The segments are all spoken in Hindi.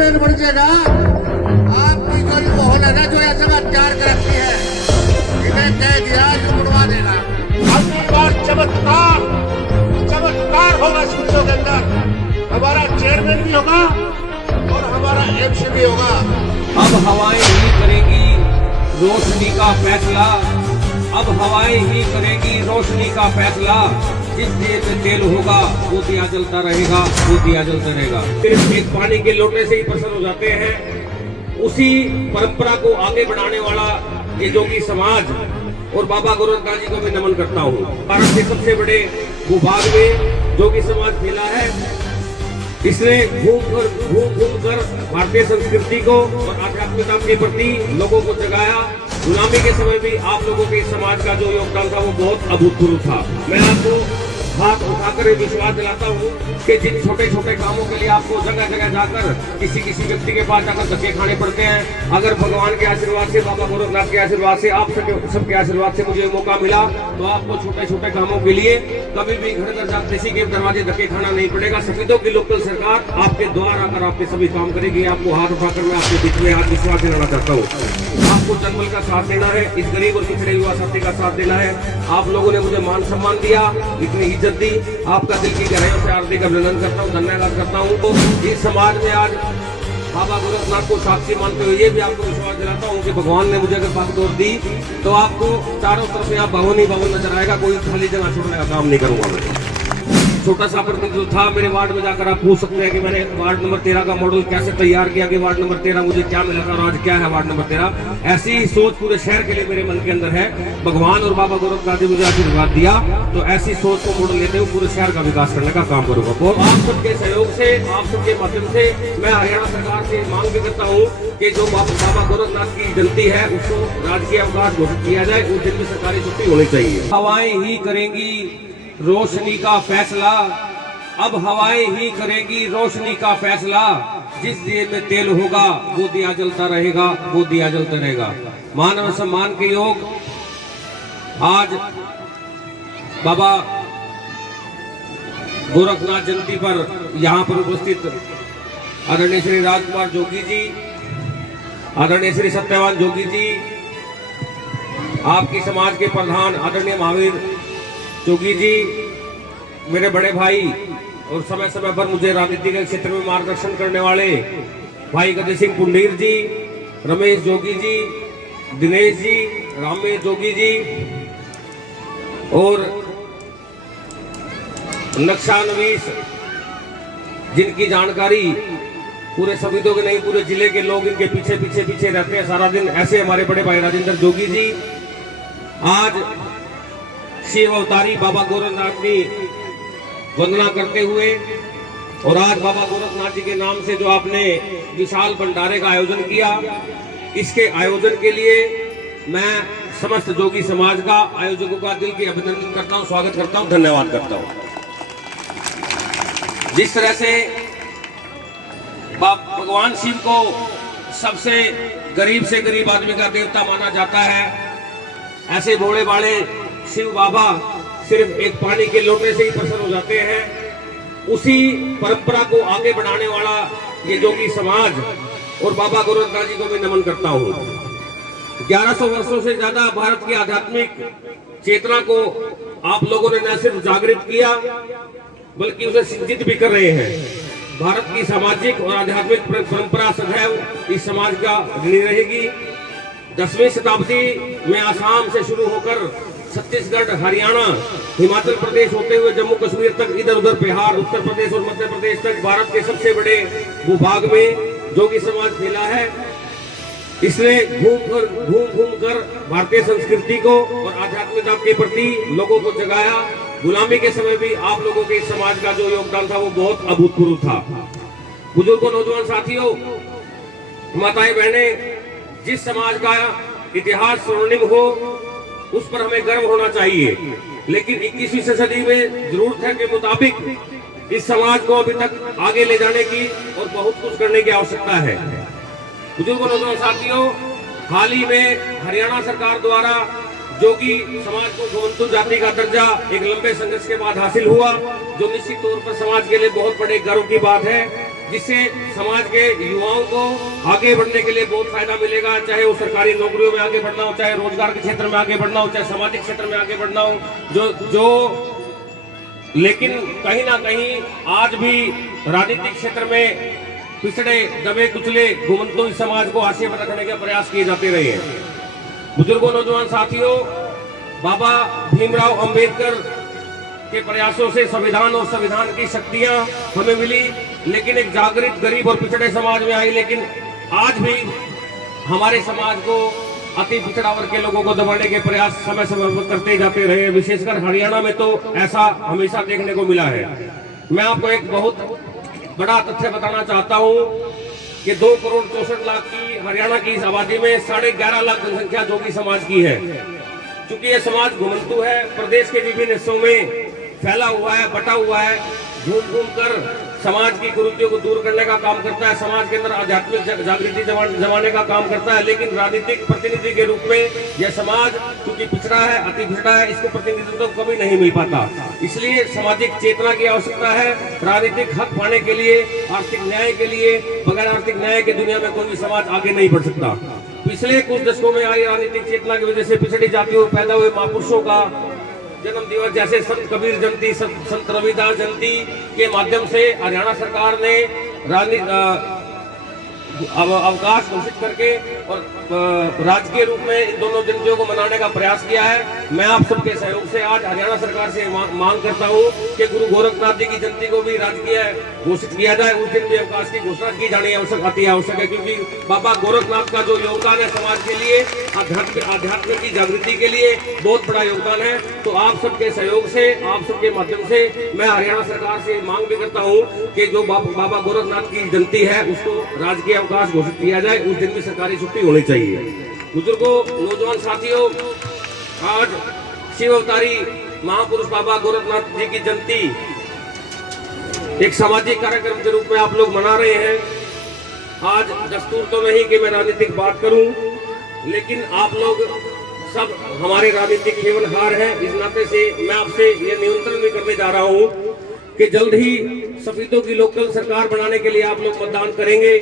चेयरमैन बन जाएगा, आपकी जो ये मोहन है ना, जो ये जगह तैयार कर रखी है, इन्हें कह दिया जो उड़वा देगा। अब की बार चमत्कार होगा स्कूलों के अंदर। हमारा चेयरमैन भी होगा और हमारा एमसी भी होगा। अब हवाएं ही करेगी रोशनी का फैसला, अब हवाएं ही करेगी रोशनी का फैसला। जिस दिए में तेल होगा वो दिया जलता रहेगा, वो दिया जलता रहेगा। सिर्फ एक पानी के लोटे से ही प्रसन्न हो जाते हैं। उसी परंपरा को आगे बढ़ाने वाला ये जोगी समाज और बाबा गोरखनाथ जी को मैं नमन करता हूँ। भारत के सबसे बड़े भूभाग में जोगी समाज फैला है। इसने घूम कर भारतीय संस्कृति को और आध्यात्मिकता के प्रति लोगों को जगाया। गुलामी के समय भी आप लोगों के समाज का जो योगदान था वो बहुत अभूतपूर्व था। मैं आपको हाथ उठाकर विश्वास दिलाता हूँ कि जिन छोटे छोटे कामों के लिए आपको जगह जगह जाकर किसी व्यक्ति के पास जाकर धक्के खाने पड़ते हैं, अगर भगवान के आशीर्वाद से, बाबा गोरखनाथ के आशीर्वाद से, आप सबके आशीर्वाद से मुझे मौका मिला तो आपको छोटे छोटे कामों के लिए कभी भी घर घर जाकर किसी के दरवाजे धक्के खाना नहीं पड़ेगा। सफेदों की लोकल सरकार आपके द्वार आकर आपके सभी काम करेगी। आपको हाथ उठाकर मैं आपके बीच में हाथ विश्वास दिलाना चाहता हूँ। आपको जनबल का साथ देना है, इस गरीब और पिछड़े युवा साथी का साथ देना है। आप लोगों ने मुझे मान सम्मान दिया, इतनी इज्जत दी, आपका दिल की गहराइयों से हार्दिक अभिनंदन करता हूँ, धन्यवाद करता हूँ। तो इस समाज में आज बाबा गोरखनाथ को साक्षी मानते हुए ये भी आपको विश्वास दिलाता हूँ कि भगवान ने मुझे अगर बात तोड़ दी तो आपको चारों तरफ यहाँ भवन ही भवन नजर आएगा। कोई खाली जगह छोड़ने का काम नहीं करूंगा मैं। छोटा सा प्रतिनिधित्व था मेरे वार्ड में, जाकर आप पूछ सकते हैं कि मैंने वार्ड नंबर 13 का मॉडल कैसे तैयार किया, कि वार्ड नंबर 13 मुझे क्या मिला था और आज क्या है वार्ड नंबर 13। ऐसी ही सोच पूरे शहर के लिए मेरे मन के अंदर है। भगवान और बाबा गोरखनाथ जी मुझे आशीर्वाद दिया तो ऐसी सोच को मॉडल लेते हुए पूरे शहर का विकास करने का काम करूंगा। और आप सबके सहयोग से, आप सबके माध्यम से मैं हरियाणा सरकार से मांग भी करता हूँ कि जो बाबा गोरखनाथ की जयंती है उसको राजकीय अवकाश घोषित किया जाए। उस दिन भी सरकारी छुट्टी होनी चाहिए। हवाएं ही करेंगी रोशनी का फैसला, अब हवाएं ही करेगी रोशनी का फैसला। जिस दिए में तेल होगा वो दिया जलता रहेगा, वो दिया जलता रहेगा। मानव सम्मान के योग आज बाबा गोरखनाथ जयंती पर यहाँ पर उपस्थित आदरणीय श्री राजकुमार जोगी जी, आदरणीय श्री सत्यवान जोगी जी, आपकी समाज के प्रधान आदरणीय महावीर जोगी जी, मेरे बड़े भाई और समय समय पर मुझे राजनीति के क्षेत्र में मार्गदर्शन करने वाले भाई गति सिंह पुंडीर जी, रमेश जोगी जी, दिनेश जी, रामेश जोगी जी और नक्शा नवीस, जिनकी जानकारी पूरे सफेदों के नहीं पूरे जिले के लोग इनके पीछे पीछे पीछे रहते हैं सारा दिन। ऐसे हमारे बड़े भाई राजेंद्र जोगी जी आज शिव अवतारी बाबा गोरखनाथ की वंदना करते हुए और आज बाबा गोरखनाथ जी के नाम से जो आपने विशाल भंडारे का आयोजन किया, इसके आयोजन के लिए मैं समस्त जोगी समाज का, आयोजकों का दिल की अभिनंदन करता हूं, स्वागत करता हूं, धन्यवाद करता हूं। जिस तरह से भगवान शिव को सबसे गरीब आदमी का देवता माना जाता है, ऐसे भोले भाले शिव बाबा सिर्फ एक पानी के लोटे से ही प्रसन्न हो जाते हैं। उसी परंपरा को आगे बढ़ाने वाला ये जोगी समाज और बाबा गोरखनाथ जी को मैं नमन करता हूँ। 1100 वर्षों से ज्यादा भारत की आध्यात्मिक चेतना को आप लोगों ने न सिर्फ जागृत किया बल्कि उसे सिंचित भी कर रहे हैं। भारत की सामाजिक और आध्यात्मिक परंपरा सदैव इस समाज का ऋणी रहेगी। 10वीं शताब्दी में आसाम से शुरू होकर छत्तीसगढ़, हरियाणा, हिमाचल प्रदेश होते हुए जम्मू कश्मीर तक, इधर उधर बिहार, उत्तर प्रदेश और मध्य प्रदेश तक भारत के सबसे बड़े भूभाग में जोगी समाज फैला है। इसने घूम कर भारतीय संस्कृति को और आध्यात्मिकता के प्रति लोगों को जगाया। गुलामी के समय भी आप लोगों के इस समाज का जो योगदान था वो बहुत अभूतपूर्व था। बुजुर्गों, नौजवान साथियों, माताएं बहनें, जिस समाज का इतिहास स्वर्णिम हो उस पर हमें गर्व होना चाहिए, लेकिन 21वीं सदी में जरूरत है के मुताबिक इस समाज को अभी तक आगे ले जाने की और बहुत कुछ करने की आवश्यकता है। बुजुर्गों, नौजवान साथियों, हाल ही में हरियाणा सरकार द्वारा जोगी समाज को गोवंतु जाति का दर्जा एक लंबे संघर्ष के बाद हासिल हुआ, जो निश्चित तौर पर समाज के लिए बहुत बड़े गर्व की बात है। जिससे समाज के युवाओं को आगे बढ़ने के लिए बहुत फायदा मिलेगा, चाहे वो सरकारी नौकरियों में आगे बढ़ना हो, चाहे रोजगार के क्षेत्र में आगे बढ़ना हो, चाहे सामाजिक क्षेत्र में आगे बढ़ना हो। लेकिन कहीं ना कहीं आज भी राजनीतिक क्षेत्र में पिछड़े दबे कुचले घुमंतुर समाज को हाशिए पर रखने के प्रयास किए जाते रहे हैं। बुजुर्गों, नौजवान साथियों, बाबा भीमराव अंबेडकर के प्रयासों से संविधान और संविधान की शक्तियां हमें मिली, लेकिन एक जागृत गरीब और पिछड़े समाज में आई। लेकिन आज भी हमारे समाज को अति पिछड़ा वर्ग के लोगों को दबाने के प्रयास समय समय पर करते जाते रहे। विशेषकर हरियाणा में तो ऐसा हमेशा देखने को मिला है। मैं आपको एक बहुत बड़ा तथ्य बताना चाहता हूं कि 2 करोड़ 64 लाख की हरियाणा की इस आबादी में 11.5 लाख जनसंख्या जोगी समाज की है। चूंकि यह समाज घुमंतु है, प्रदेश के विभिन्न हिस्सों में फैला हुआ है, बटा हुआ है, घूम घूम कर समाज की कुरीतियों को दूर करने का काम करता है, समाज के अंदर आध्यात्मिक जागृति जमाने का काम करता है। लेकिन राजनीतिक प्रतिनिधि के रूप में यह समाज क्योंकि पिछड़ा है, अति पिछड़ा है, इसको प्रतिनिधित्व तो कभी नहीं मिल पाता। इसलिए सामाजिक चेतना की आवश्यकता है। राजनीतिक हक पाने के लिए, आर्थिक न्याय के लिए, बगैर आर्थिक न्याय के दुनिया में कोई भी समाज आगे नहीं बढ़ सकता। पिछले कुछ दशकों में आई राजनीतिक चेतना की वजह से पिछड़ी जातियों में पैदा हुए महापुरुषों का जन्म दिवस, जैसे संत कबीर जयंती, संत रविदास जयंती के माध्यम से हरियाणा सरकार ने अवकाश घोषित करके और राजकीय रूप में इन दोनों जयंतियों को मनाने का प्रयास किया है। मैं आप सबके सहयोग से आज हरियाणा सरकार से मांग करता हूं कि गुरु गोरखनाथ जी की जयंती को भी राजकीय घोषित किया जाए। उस दिन भी अवकाश की घोषणा की जानी अति आवश्यक है, क्योंकि बाबा गोरखनाथ का जो योगदान है समाज के लिए, अध्यात्म की जागृति के लिए बहुत बड़ा योगदान है। तो आप सबके सहयोग से, आप सबके माध्यम से मैं हरियाणा सरकार से मांग भी करता हूँ कि जो बाबा गोरखनाथ की जयंती है उसको राजकीय अवकाश घोषित किया जाए। उस दिन भी सरकारी छुट्टी होनी चाहिए। बुजुर्गों, नौजवान साथियों, आज शिव अवतारी महापुरुष बाबा गोरखनाथ जी की जयंती एक सामाजिक कार्यक्रम के रूप में आप लोग मना रहे हैं। आज दस्तूर तो नहीं कि मैं राजनीतिक बात करूं, लेकिन आप लोग सब हमारे राजनीतिक खेवनहार हैं। इस नाते से मैं आपसे ये निमंत्रण भी करने जा रहा हूं कि जल्द ही सफेदों की लोकल सरकार बनाने के लिए आप लोग मतदान करेंगे।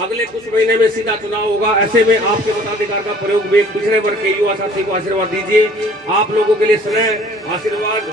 अगले कुछ महीने में सीधा चुनाव होगा। ऐसे में आपके मताधिकार का प्रयोग भी पिछड़े वर्ग के युवा साथी को आशीर्वाद दीजिए। आप लोगों के लिए स्नेह आशीर्वाद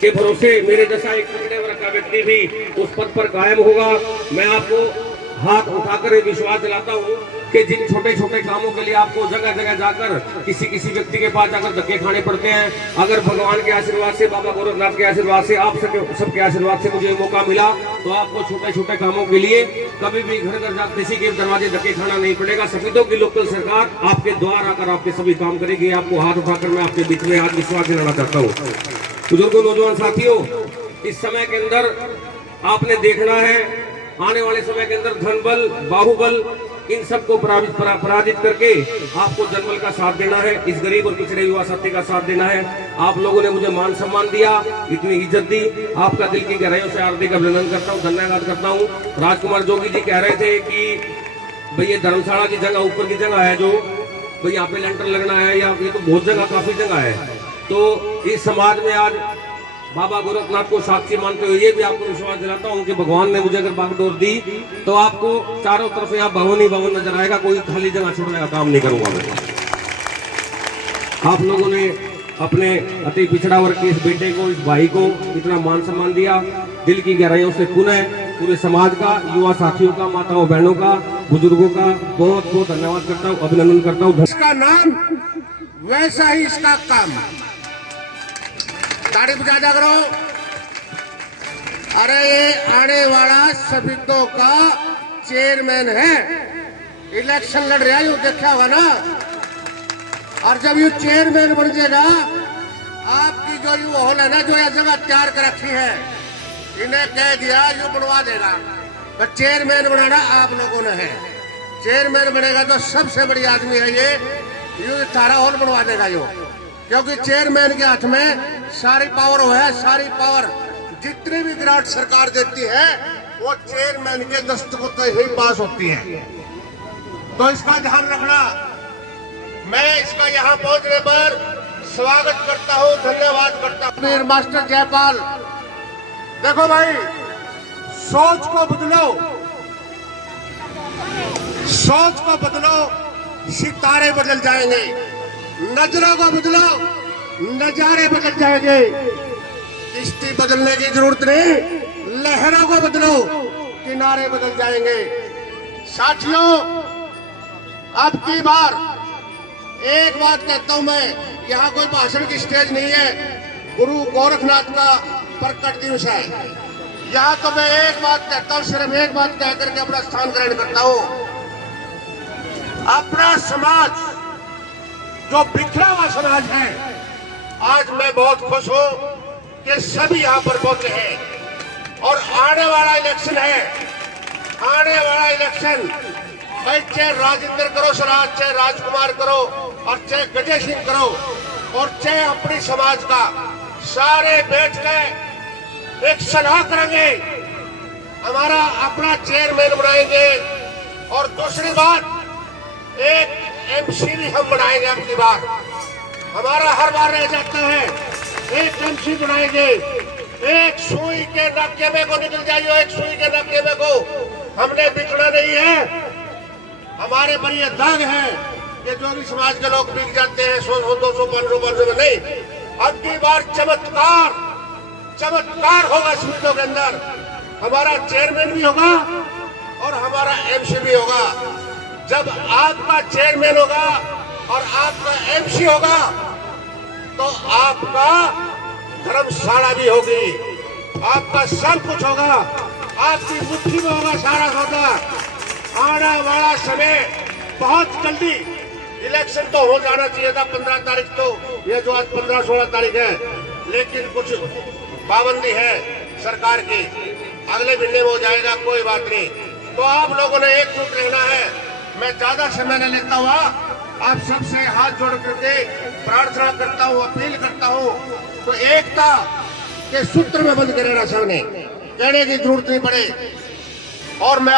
के भरोसे मेरे जैसा एक पिछड़े वर्ग का व्यक्ति भी उस पद पर कायम होगा। मैं आपको हाथ उठाकर विश्वास दिलाता हूँ कि जिन छोटे छोटे कामों के लिए आपको जगह जगह जाकर किसी व्यक्ति के पास जाकर धक्के खाने पड़ते हैं, अगर भगवान के आशीर्वाद से, बाबा गोरखनाथ के आशीर्वाद से, आप सबके आशीर्वाद से मुझे मौका मिला तो आपको छोटे छोटे कामों के लिए कभी भी घर घर जाकर किसी के दरवाजे धक्के खाना नहीं पड़ेगा। सफेदों की लोकल सरकार आपके द्वार आकर आपके सभी काम करेगी। आपको हाथ उठाकर मैं आपके बीच में आज विश्वास दिलाना चाहता हूँ। बुजुर्गों, नौजवान साथियों, इस समय के अंदर आपने देखना है, आने वाले समय के अंदर धनबल, बाहुबल, इन सबको पराजित करके आपको जनबल का साथ देना है। इस गरीब और पिछड़े युवा साथी का साथ देना है। आप लोगों ने मुझे मान सम्मान दिया, इतनी इज्जत दी, आपका दिल की गहराइयों से हार्दिक अभिनंदन करता हूँ, धन्यवाद करता हूँ। राजकुमार जोगी जी कह रहे थे कि भाई ये धर्मशाला की जगह, ऊपर की जगह है, जो भाई यहाँ पे लेंटर लगना है, या ये तो बहुत जगह, काफी जगह है। तो इस समाज में आज बाबा गोरखनाथ को साक्षी मानते हुए ये भी आपको विश्वास दिलाता हूँ कि भगवान ने मुझे अगर बागडोर दी तो आपको चारों तरफ यहाँ भवन ही भवन नजर आएगा, कोई खाली जगह छोड़ने का काम नहीं करूंगा मैं। आप लोगों ने अपने अति पिछड़ा वर्ग के इस बेटे को, इस भाई को इतना मान सम्मान दिया, दिल की गहराइयों से पुनः पूरे समाज का, युवा साथियों का, माताओं बहनों का, बुजुर्गों का बहुत बहुत धन्यवाद करता हूँ, अभिनंदन करता हूँ। इसका नाम वैसा ही इसका काम। ताड़ी बजा करो। अरे ये आने वाला सफेदों का चेयरमैन है, इलेक्शन लड़ रहा है, यू देखा हुआ ना। और जब ये चेयरमैन बन जाएगा, आपकी जो यू हॉल है ना, जो यह जगह तैयार कर रखी है, इन्हें कह दिया यू बनवा देगा। तो चेयरमैन बनाना आप लोगों ने है। चेयरमैन बनेगा तो सबसे बड़ी आदमी है ये, यू तारा हॉल बनवा देगा यू, क्योंकि चेयरमैन के हाथ में सारी पावर है। सारी पावर जितनी भी ग्रांट सरकार देती है वो चेयरमैन के दस्तखत से ही पास होती है। तो इसका ध्यान रखना। मैं इसका यहाँ पहुंचने पर स्वागत करता हूँ, धन्यवाद करता हूँ। मास्टर जयपाल, देखो भाई, सोच को बदलो। सोच को बदलो, सितारे बदल जाएंगे। नजरों को बदलो, नजारे बदल जाएंगे। किश्ती बदलने की जरूरत नहीं, लहरों को बदलो, किनारे बदल जाएंगे। साथियों, अब की बार एक बात कहता हूं मैं, यहाँ कोई भाषण की स्टेज नहीं है, गुरु गोरखनाथ का प्रकट दिवस है। यहाँ तो मैं एक बात कहता हूं, सिर्फ एक बात कह करके अपना स्थान ग्रहण करता हूं। अपना समाज जो बिखरा हुआ समाज है, आज मैं बहुत खुश हूं कि सभी यहाँ पर पहुंचे हैं। और आने वाला इलेक्शन है, आने वाला इलेक्शन, भाई चाहे राजेंद्र करो स्वराज, चाहे राजकुमार करो, और चाहे गजय सिंह करो, और चाहे अपनी समाज का, सारे बैठ के एक सलाह करेंगे, हमारा अपना चेयरमैन बनाएंगे। और दूसरी बात, एक एमसी भी हम बनाएंगे। अपनी बार हमारा हर बार रह जाता है, एक एमसी बनाएंगे। एक सुई के नक्के में को निकल जाइए, एक सुई के नक्के में को हमने बिकना नहीं है। हमारे पर ये दाग है कि जो भी समाज के लोग बिक जाते हैं 100, 200, 500 में नहीं। अब की बार चमत्कार, चमत्कार होगा इस मुद्दों के अंदर। हमारा चेयरमैन भी होगा और हमारा एमसी भी होगा। जब आपका चेयरमैन होगा और आपका एमसी होगा तो आपका धर्मशाला भी होगी, आपका सब कुछ होगा, आपकी मुट्ठी में होगा सारा सौदा। आने वाला समय बहुत जल्दी, इलेक्शन तो हो जाना चाहिए था 15 तारीख, तो ये जो आज 15-16 तारीख है, लेकिन कुछ पाबंदी है सरकार की, अगले महीने में हो जाएगा, कोई बात नहीं। तो आप लोगों ने एकजुट रहना है। मैं ज्यादा समय न लेता हुआ आप सबसे हाथ जोड़ करके प्रार्थना करता हूँ, अपील करता हूँ, तो एकता के सूत्र में बंद के रहना, सामने कहने की जरूरत नहीं पड़े। और मैं